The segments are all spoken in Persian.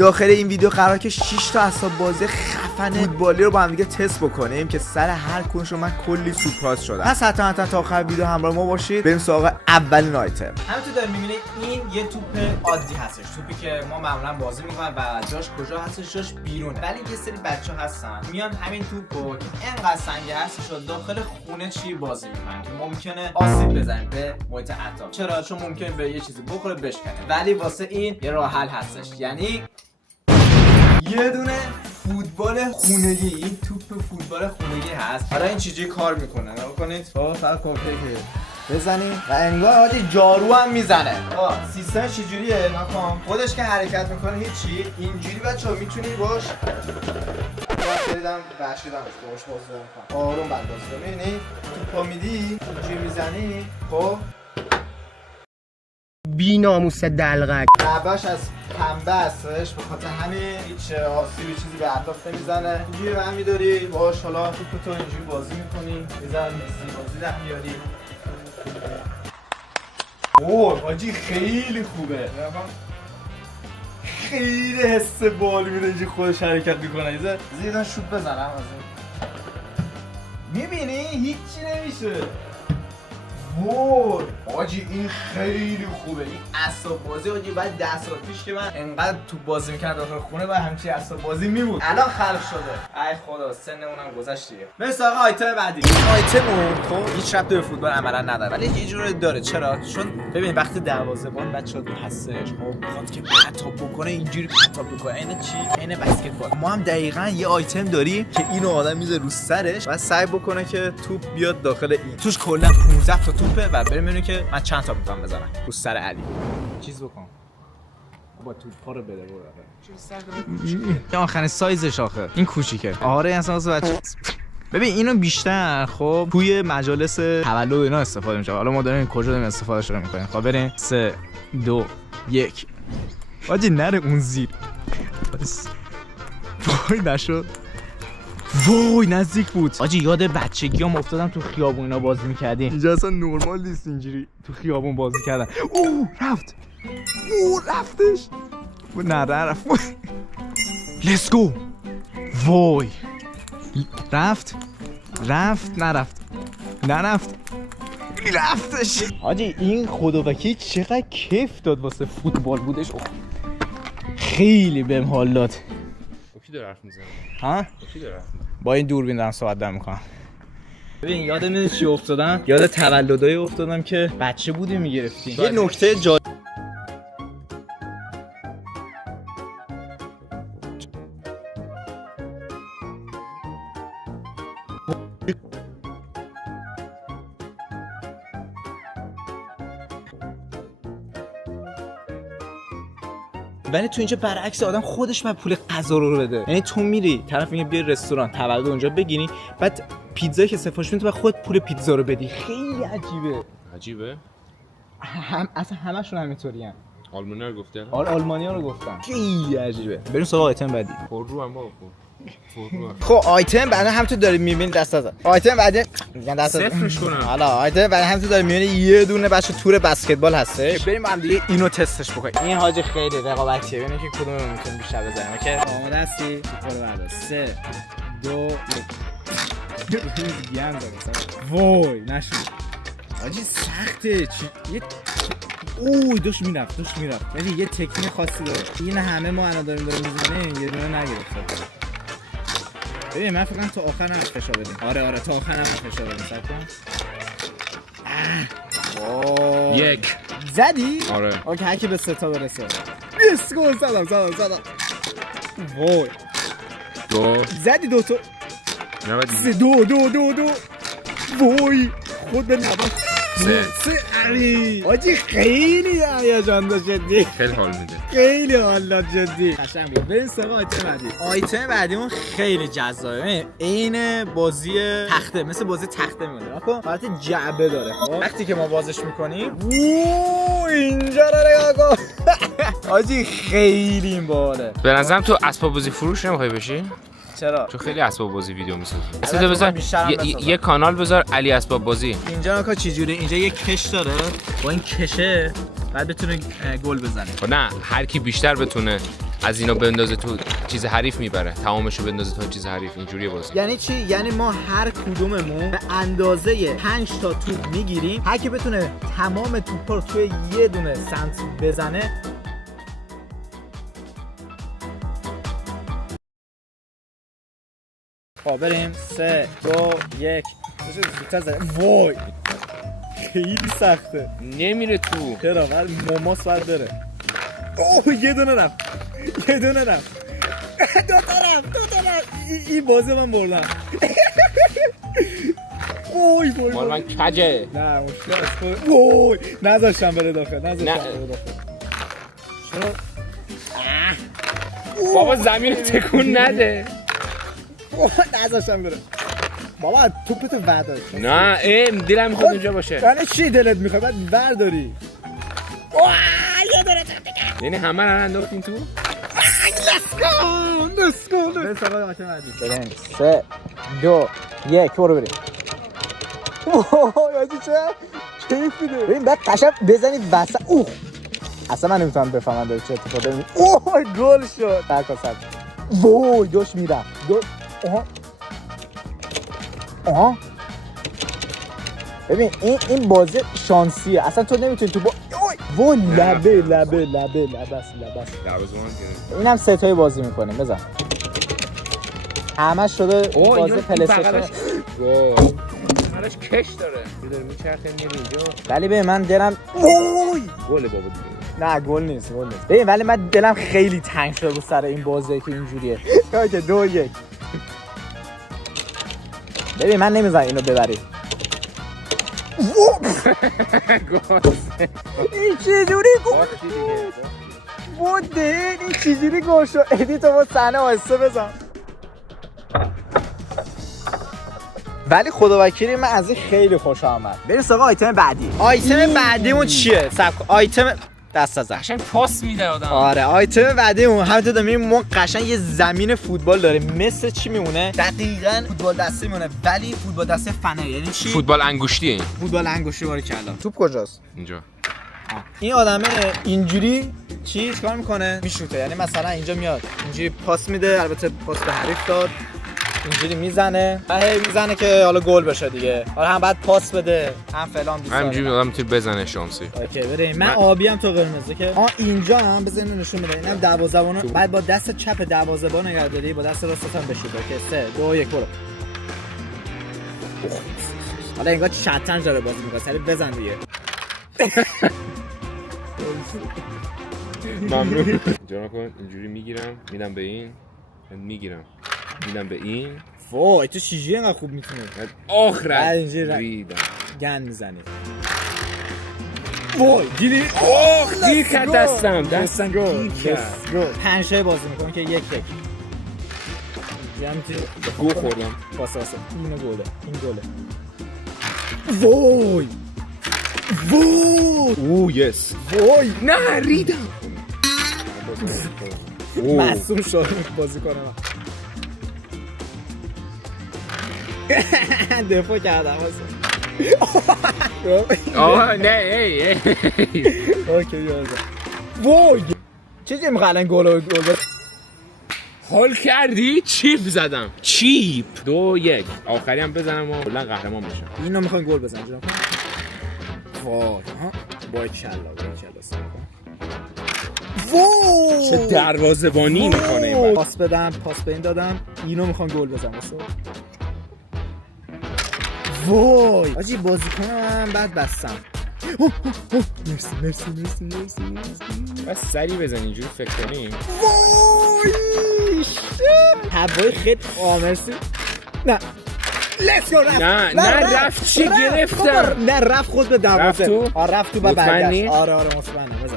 داخل این ویدیو قرار که 6 تا اسباب بازی خفن فوتبالی رو با هم دیگه تست بکنیم که سر هر کدومش من کلی سورپرایز شدم. پس حتما تا آخر ویدیو همراه ما باشید. بریم سراغ اولین آیتم. همونطور دارید می‌بینید این یه توپ عادی هستش، توپی که ما معمولا بازی می‌کنیم و جاش کجا هستش؟ جاش بیرونه. ولی یه سری بچه‌ها هستن میان همین توپو که اینقدر سنگین هستش رو داخل خونه چی بازی می‌کنن که ممکنه آسیب بزنه به محیط اطراف. چرا؟ چون ممکنه به یه چیزی بخوره بشکنه. ولی واسه این یه راه حل هستش، یعنی یه دونه فوتبال خونگی. این توپ فوتبال خونگی هست. حالا این چیزی کار میکنه، نگاه کنید. فقط کافیه که بزنیم و انگار حاجی جارو هم میزنه. سیستم چجوریه؟ نکن خودش که حرکت میکنه هیچی. اینجوری بچه‌ها میتونی باش خریدم بخشیدم باش بازی کنم. آروم بعد بازی کنم. میبینی توپو میدی اینجوری میزنی. خب بی ناموس دلغک لباش از پنبه هستش، به خاطر همین هیچ آسیبی چیزی به اطراف نمیزنه. اینجوری برمی می‌داری باهاش، حالا توپو اینجوری بازی می‌کنی، می‌ذاری مسی بازی در میاری. اوه حاجی خیلی خوبه. خیلی حس بال میده اینجوری خودش حرکت می‌کنه. یه دونه شوت بزنم از این. می‌بینی هیچی نمیشه. وای حاجی این خیلی خوبه. این اسباب بازی حاجی بعد 10 سال پیش که من انقدر تو بازی می‌کردم داخل خونه و همچین اسباب بازی میبود، الان خلق شده. ای خدا سنمونم گذشت دیگه. مثل آقا آیتم بعدی. این آیتمو خب هیچ ربطی به فوتبال عملا نداره، ولی یه جوری داره. چرا؟ چون ببین وقتی دروازه‌بان بچه‌ها هستش خب میخواد که پرتاب بکنه، اینجوری پرتاب بکنه. این چی؟ این بسکتبال. ما هم دقیقاً یه آیتم داریم که اینو آدم میذاره رو سرش و سعی بکنه که توپ بیاد داخل این. توش کلا 15 تا توپه و بریم ببینیم که من چند تا میتونم بزنم رو سر علی. چیز بکن با توپا رو بده برو. آخرین سایزش آخه این کوچیکه. آره اصلا واسه بچه. ببین اینو بیشتر خب توی مجالس تولد اینا استفاده میشه. حالا ما داریم کجا داریم استفادهش رو میکنیم. خب بریم 3 2 1. واجی نره اون زیر. وای نشد. وای نزدیک بود. آجی یاد بچگیام افتادم تو خیابون اینا بازی می‌کردیم. اینجا اصلا نرمال نیست اینجوری تو خیابون بازی کردن. رفت. رفتش. نه رفت. لیتس گو. وای. رفت نرفت. رفتش. آجی این خداوکی چقدر کیف داد واسه فوتبال بودش. خیلی بهم حال داد. کی داره حرف میزنه؟ ها؟ کی داره حرف میزنه؟ با این دوربین دارم صحبت دارم میکنم. ببین یادم چی افتادم؟ یاد تولدای افتادم که بچه بودیم میگرفتیم. یه نکته جالب ولی تو اینجا برعکس، آدم خودش باید پول غذا رو بده. یعنی تو میری طرف میگه بیا رستوران تولد اونجا بگیری، بعد پیتزایی که سفارش میدی تو باید خود پول پیتزا رو بدی. خیلی عجیبه؟ اصلا همشون همینطورین. آلمانیا رو گفتی؟ آلمانیا رو گفتم. خیلی عجیبه. بریم سراغ آیتم بعدی. پر رو هم بابا. خب آیتم بعد همونطور دارید میبینید دست از آیتم بعد میگن دست صفرش کنم. حالا آیتم بعد همونطور دارید میبینید یه دونه بچه تور بسکتبال هستش. بریم هم دیگه اینو تستش بکنیم. این حاجی خیلی رقابتیه. ببینید که کدوممون میتونه بیشتر بزنیم. اوکی آماده هستی؟ برو بردار. 3 2 1. وای نشد. حاجی سخته. اوه داشت میرفت. ولی یه تکنیک خاصی داره. این همه ما الان داریم میزنیم یه دونه نگرفته. ببین من فکر کنم تا آخر هم فشار بدیم. آره تا آخر هم فشار بدیم. صبر کن. یک زدی؟ آره. اوکی هر کی به 3 تا برسه. لیتس گو. زدم. وای 2 زدی 2 تا. 2 وای خود به نباش. 3 علی آجی خیلی هیجان داشت جدی. خیلی حال میده. خیلی حال داد جدی. قشنگ بود. بریم سراغ آیتم بعدی. آیتم بعدیمون خیلی جذابه. عین بازی تخته، مثل بازی تخته میمونه. آخه حالت جعبه داره. وقتی که ما بازش میکنیم اینجا رو نگاه کن. آجی خیلی این باحاله. به نظرم تو اسباب بازی فروش نمیخوای بشی؟ چرا؟ تو خیلی اسباب بازی ویدیو میسازی. اصلا بذار یه کانال بذار علی اسباب بازی. اینجا نکا چی جوری؟ اینجا یه کش داره. با این کشه بعد بتونه گل بزنه. نه هر کی بیشتر بتونه از اینو بندازه تو چیز حریف میبره، تمامشو بندازه تو چیز حریف. اینجوریه بازی. یعنی چی؟ یعنی ما هر کدوممون به اندازه 5 تا توپ میگیریم، هر کی بتونه تمام توپا رو توی یه دونه سنت بزنه. خب بریم 3 2 1. وای خیلی سخته. نمیره تو. چرا؟ ولی ماماس باید بره. اوه یه دونه رفت. دو تا رفت. این بازی من بردم. وای وای مال من کجه. نه مشکل است. وای نذاشتم بره داخل. چرا؟ بابا زمین تکون نده. نذاشتم بره. بابا توپتو وردار. نه دلم میخواد اونجا باشه. یعنی چی دلت میخواد؟ بعد ورداری. یه دونه یعنی همه رو انداختین تو؟ Let's go. بریم سراغ آتم بعدی. بریم 3 2 1 برو بریم. یادی چه؟ کیف میده. بریم بعد قشنگ بزنید وسط. اصلا من نمیتونم بفهمم داره چه اتفاقی میفته. گل شد. درکاسد. وای داش میرم. ببین این بازی شانسیه. اصلا تو نمیتونی تو وای لبه اینم سه تایی بازی میکنیم. بزن همش شده بازی پلی استیشن. همش کش داره میچرخه میره اینجا. ولی ببین من دلم وای گل بابا دیگه. نه گل نیست. ببین ولی من دلم خیلی تنگ شده رو سر این بازی که اینجوریه. که 2 1. ببین من نمیذارم اینو ببری. این چجوری گل بوده؟ این چجوری گل شد؟ ادی تو با صحنه آهسته بزن. ولی خدا وکیلی من از این خیلی خوشم آمد. بریم سراغ آیتم بعدی. آیتم بعدیمون چیه؟ آیتم دست از قشنگ پاس میده آدم. آره آیتم بعدیمون همونطور داریم ما قشنگ یه زمین فوتبال داریم. مثل چی میمونه؟ دقیقاً فوتبال دستی میمونه ولی فوتبال دستی فنه. یعنی چی؟ فوتبال انگشتیه این. فوتبال انگشتی باره کلا. توپ کجاست؟ اینجا. این آدمه اینجوری چیکار میکنه؟ میشوته. یعنی مثلا اینجا میاد اینجوری پاس میده، البته پاس به حریف داد، اینجوری میزنه میزنه که حالا گل بشه دیگه. حالا هم بعد پاس بده هم فلان بیسار. همینجوری آدم میتونه بزنه شانسی. اوکی بریم. من آبی هم تو قرمزه که اینجا هم بزنین نشون بده. اینم دروازه‌بانو بعد با دست چپ دروازه‌بان نگه داری، با دست راستت هم بشود. اوکی 3 2 1 برو. حالا انگار شطرنج داره بازی می‌کنه. سری بزن دیگه. ممنون. جا کن اینجوری میگیرم میدم به این، میگیرم میدم به این. وای تو چیزی انقدر خوب میتونی. آخر اینجوری گند میزنی. وای دیدی؟ دیر کرد دستم گل. 5 بازی میکنم که 1 1. گو خوردم. پاساسه. اینو گله. این گله. وای اوه یس. وای نه ریدم. معصوم شد بازی کنه. دفاع کردم آه نه اوکی یازه. وای چیزی میخواه الان گل حال کردی؟ چیپ زدم. چیپ 2 1. آخری هم بزنم و کلا قهرمان بشم. اینو میخوان گل بزن جناب. وای با کلا وای چه دروازه‌بانی میکنه این. پاس بدم پاس به این دادم. اینو میخوان گل بزنم واسه. وای آجی بازیکنم بعد بستم. مرسی بس سری بزن اینجوری فکر کنیم. وای هوای خیلی مرسی. نه لیتس گو. نه رفت چی گرفتم. نه رفت خود به دروازه. رفت تو بعد برگشت. آره مطمئنم. بزن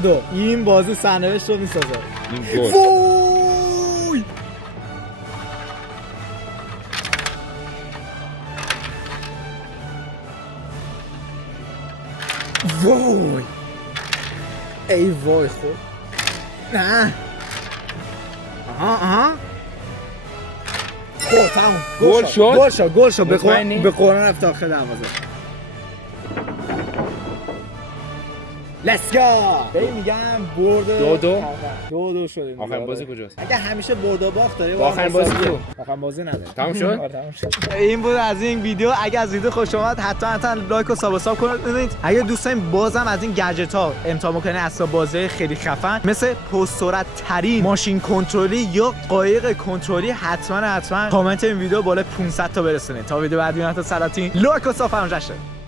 2 این بازی سرنوشت رو میسازه. این گل. وای ای وای خود نه آها خب تموم گل شد به قرآن رفت داخل دروازه. Let's go. میگم برد 2-2 شدیم. آخرین بازی کجاست؟ اگه همیشه برد و باخت داره آخرین بازی کو؟ آخرین بازی نداره. تموم شد؟ این بود از این ویدیو. اگه از ویدیو خوش اومد حتما لایک و سابسکرایب کنید. اگه دوست دارین بازم از این گجت ها امتحان بکنید اسباب بازی خیلی خفن مثل پرسرعت ترین ماشین کنترلی یا قایق کنترلی حتما کامنت این ویدیو بالا 500 تا برسونید. تا ویدیو بعدی تا سلاطین لایک و سابسکرایب